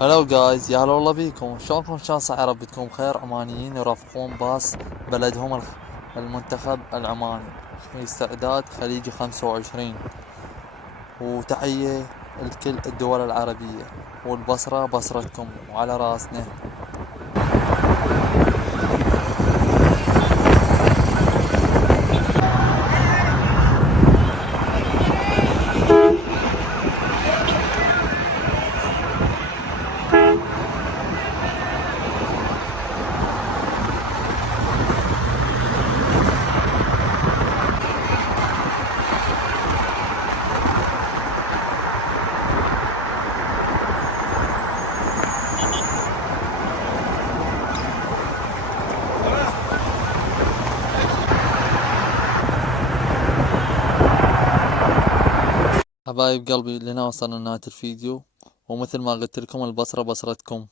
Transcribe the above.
هلو جايز، يا هلا والله بيكم. شلونكم؟ شلون صح؟ يا رب تكونوا بخير، عمانيين يرافقون باص بلدهم المنتخب العماني في استعداد خليجي 25. وتحية لكل الدول العربية، والبصرة بصرتكم وعلى راسنا. حبايب قلبي، لنا وصلنا لنهاية الفيديو، ومثل ما قلت لكم البصرة بصرتكم.